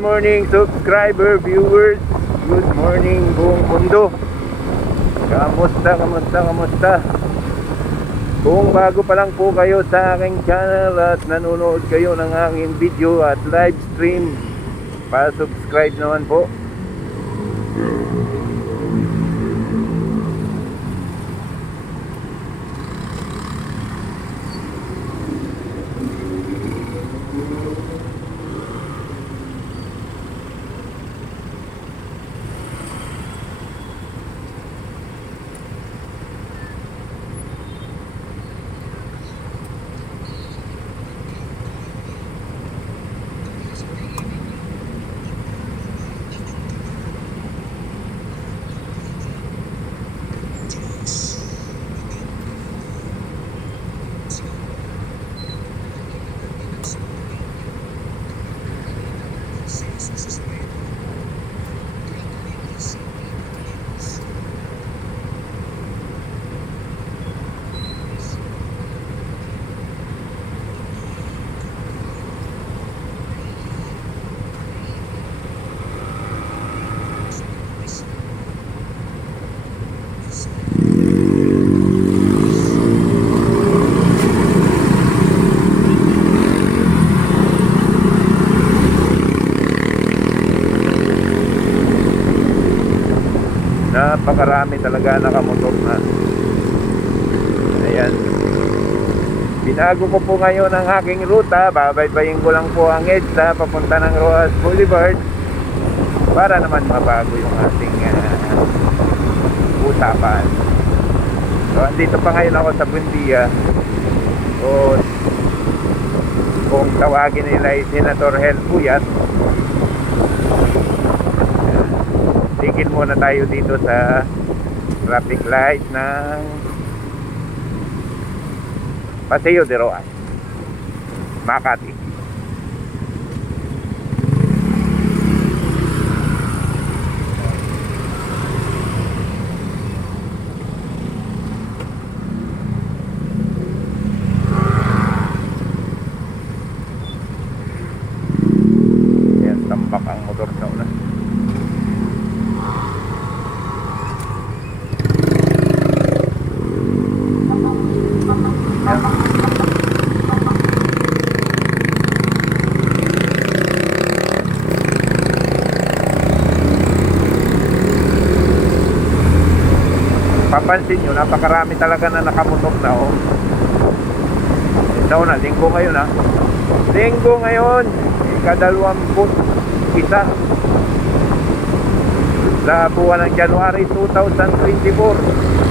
morning subscriber, viewers. Good morning buong mundo. Kamusta? Kung bago pa lang po kayo sa aking channel at nanonood kayo ng aking video at live stream, pa-subscribe naman po. Napakarami talaga nakamotor na. Ayan. Binago ko po ngayon ang aking ruta. Babaybayin ko lang po ang EDSA papunta ng Rojas Boulevard para naman mabago yung ating usapan. So andito pa ngayon ako sa Buendia. O kung tawagin nila ay Senator Hel Puyat. Tigil muna tayo dito sa traffic light ng Paseo de Rojas, Makati. Yan, tambak ang motor sa ulan. Papansin nyo, napakarami talaga na nakamotor na Ito na, linggo ngayon Linggo ngayon, ika-21 sa buwan ng January 2024.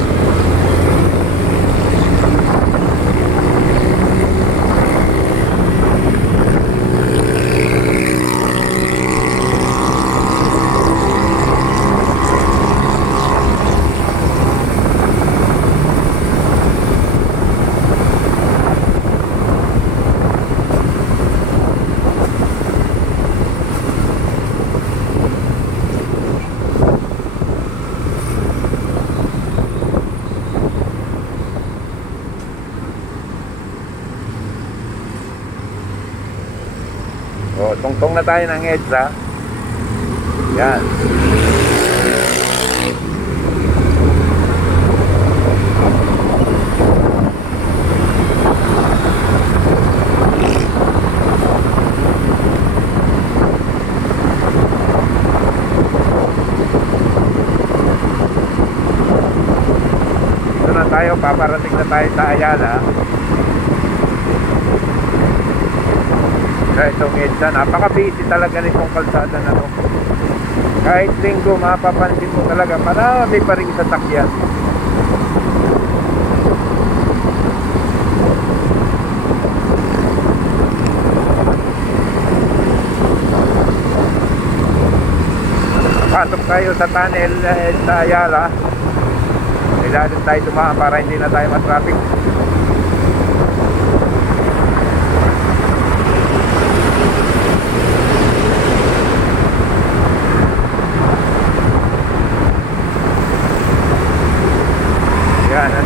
O, tungtong na tayo ng EDSA. Yan. Dito na tayo, paparating na tayo sa Ayala. Itong EDSA, napaka-busy talaga nitong kalsada na to. Kahit linggo, mapapansin mo talaga marami pa rin sasakyan. Pasok tayo sa tunnel sa Ayala. Kailangan tayo dumaan para hindi na tayo ma-traffic.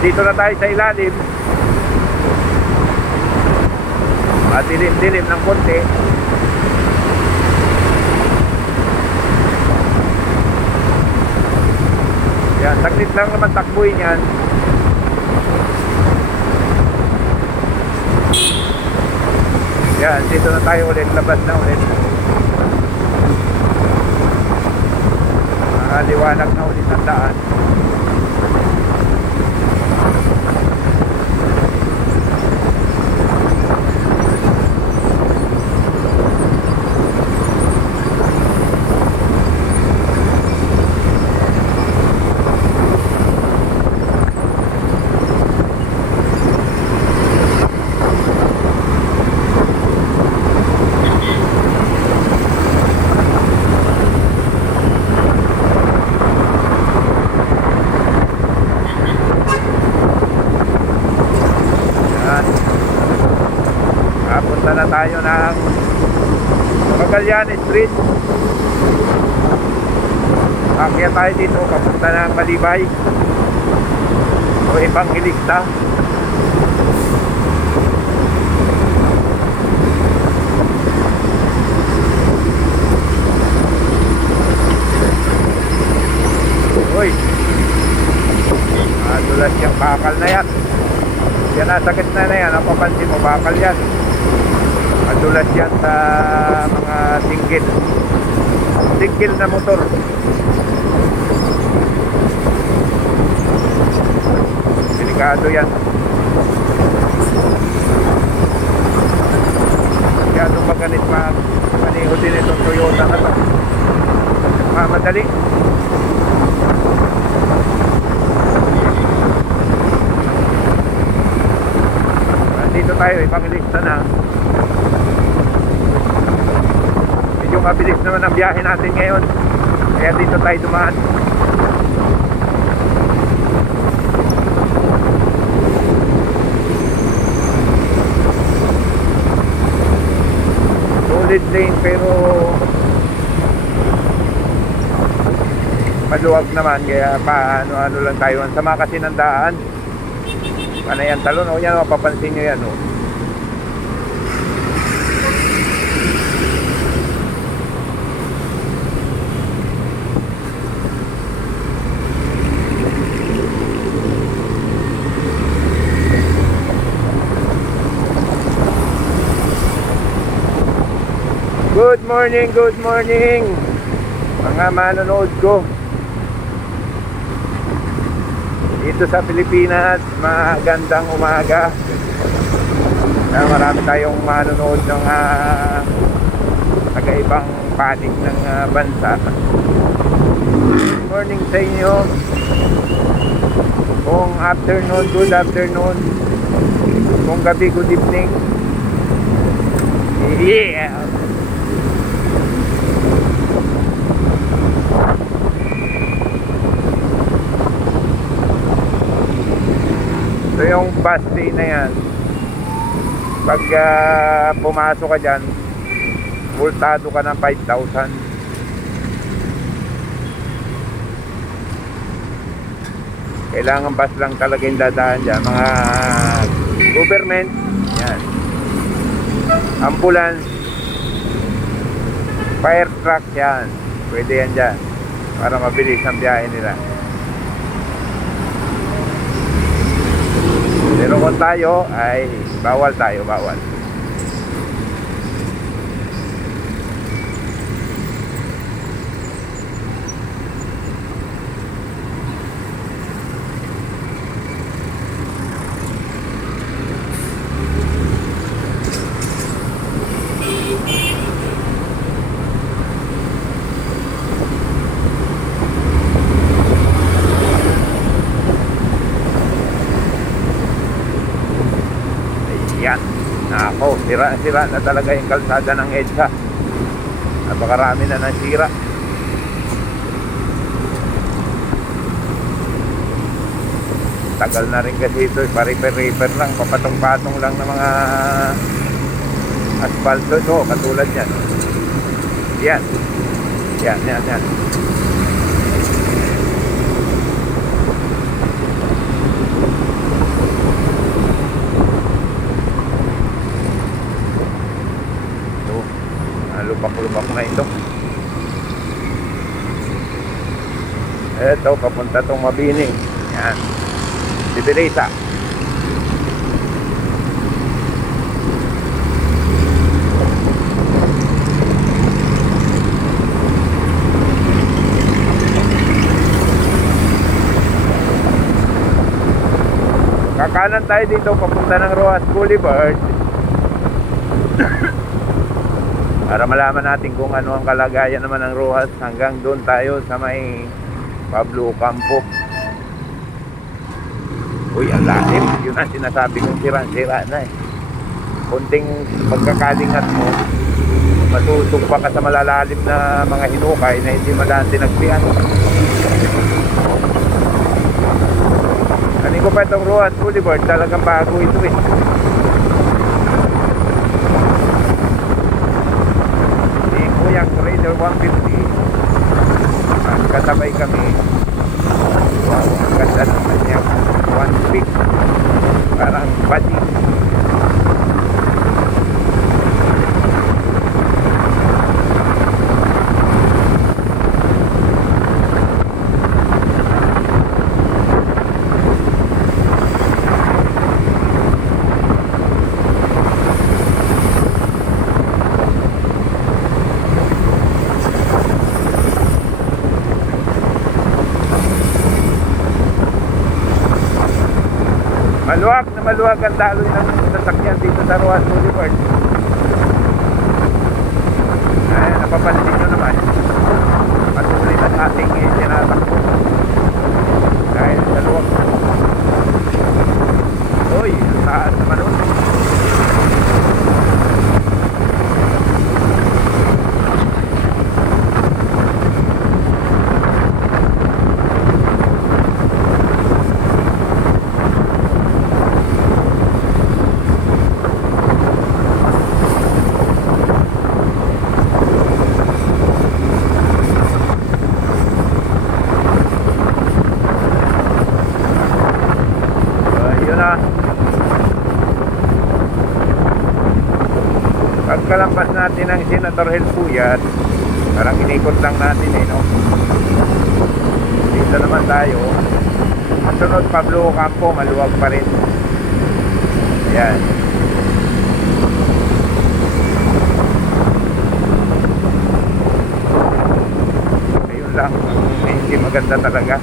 Nandito na tayo sa ilalim. At dilim-dilim ng konti. lang naman takbuhin yan. Yan, dito na tayo ulit, labas na ulit. Liwanag na ulit ang daan. Punta na tayo ng Magallanes Street. Akyat tayo dito papunta ng Malibay o Evangelista. Uy, dulas yung bakal na yan. Yan nasa gitna na yan. Ang papansin mo, bakal yan. Madulas yan sa mga single na motor. Delikado yan. Kaya magalit maniho din itong Toyota na to. Madali. Dito tayo, Evangelista na. Medyo mabilis naman ang biyahe natin ngayon, kaya dito tayo dumaan. Solid lane pero maluwag naman, kaya paano lang tayo. Ang sama kasi ng daan. Panay ang talon, o yan, mapapansin nyo yan, o. Good morning mga manonood ko dito sa Pilipinas. Magandang umaga. Marami tayong manonood ng taga-ibang panig ng bansa. Good morning sa inyo. Kung afternoon, good afternoon. Kung gabi, good evening. Yeah. So yung bus stay na yan, pag pumasok ka dyan, multado ka ng 5,000. Kailangan bus lang talaga yung dadaan dyan. Mga government, yan, ambulance, fire truck, yan, pwede yan dyan para mabilis ang biyahe nila. Pero kung tayo ay bawal. Yan. Ako, sira na talaga yung kalsada ng EDSA. Napakarami na nasira. Tagal na rin kasi ito. Pa-repair lang. Papatong-patong lang ng mga asfalto ito. Katulad yan. Yan. Lubak na ito. Eto, papunta tong Mabining. Yan. Sibilisa. Kakanan tayo dito papunta ng Rojas Boulevard. Para malaman natin kung ano ang kalagayan naman ng Rojas. Hanggang doon tayo sa may Pablo Ocampo. Uy, ang lalim. Yun ang sinasabi kong sira-sira na eh. Kunting pagkakalingat mo, matutok pa ka sa malalalim na mga hinukay na hindi madaan tinagpian. Kanin ko pa itong Rojas Boulevard, talagang bago ito eh. Si Kuyang Raider 150, magkasabay kami. Wow, ang ganda naman niya. One pick, parang body. Maluwag ang daloy ng sasakyan dito sa Rojas Boulevard. Ay, napapansin nyo naman, patuloy ng ating tinatakbo dahil sa luwag. Uy, ang taas naman nun. Pagkalampas natin ang Senator Helpuyat, parang inikot lang natin eh, no? Dito naman tayo. Ang sunod Pablo Ocampo, maluwag pa rin. Ayan. Ayun lang, hindi maganda talaga.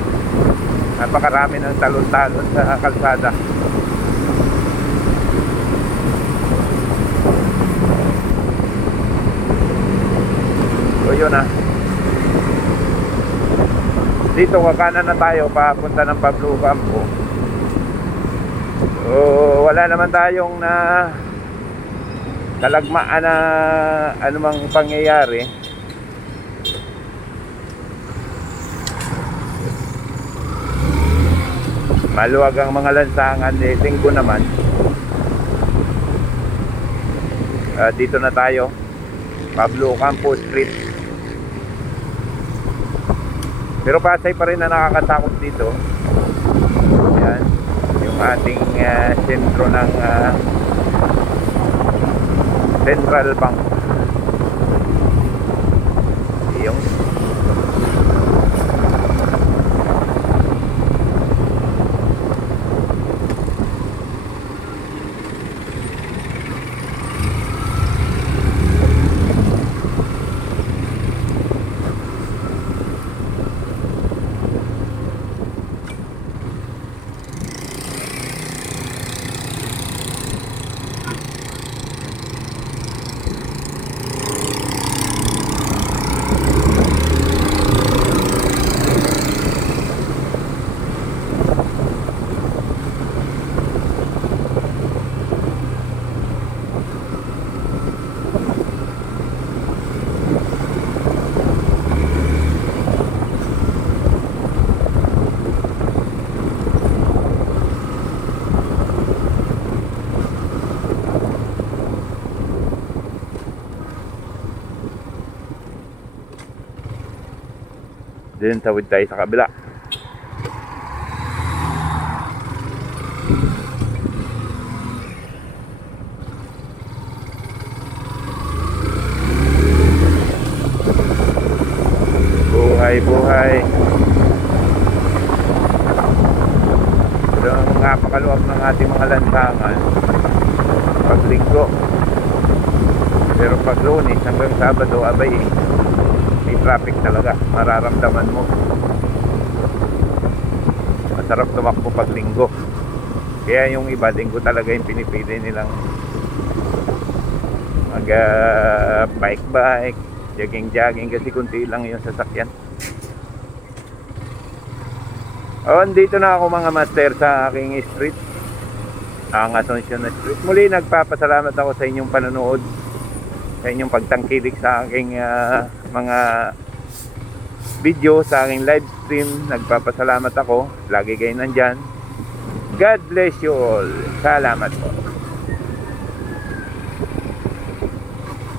Napakarami ng talon-talon sa kalsada. So yun na. Dito kakanan na tayo papunta ng Pablo Ocampo. So wala naman tayong na talagmaan na anumang pangyayari. Maluwag ang mga lansangan, linggo naman. Dito na tayo, Pablo Ocampo Street. Pero Pasay pa rin na nakakatakot dito. Yan, yung ating sentro ng Central Bank. Yung din tawid tayo sa kabila. Buhay, buhay. napakaluwag ng ating mga lansangan pag linggo. Pero pag Lunes hanggang Sabado, abay, may traffic talaga, mararamdaman mo. Masarap tumakbo pag linggo. Kaya yung iba, linggo talaga yung pinipili nilang mag bike, jogging kasi kunti lang yung sasakyan. Dito na ako mga master sa aking street, ang Asuncion na street. Muli nagpapasalamat ako sa inyong panonood, sa inyong pagtangkilik sa aking mga video, sa aking live stream. Nagpapasalamat ako, lagi kayo nandyan. God bless you all. Salamat po.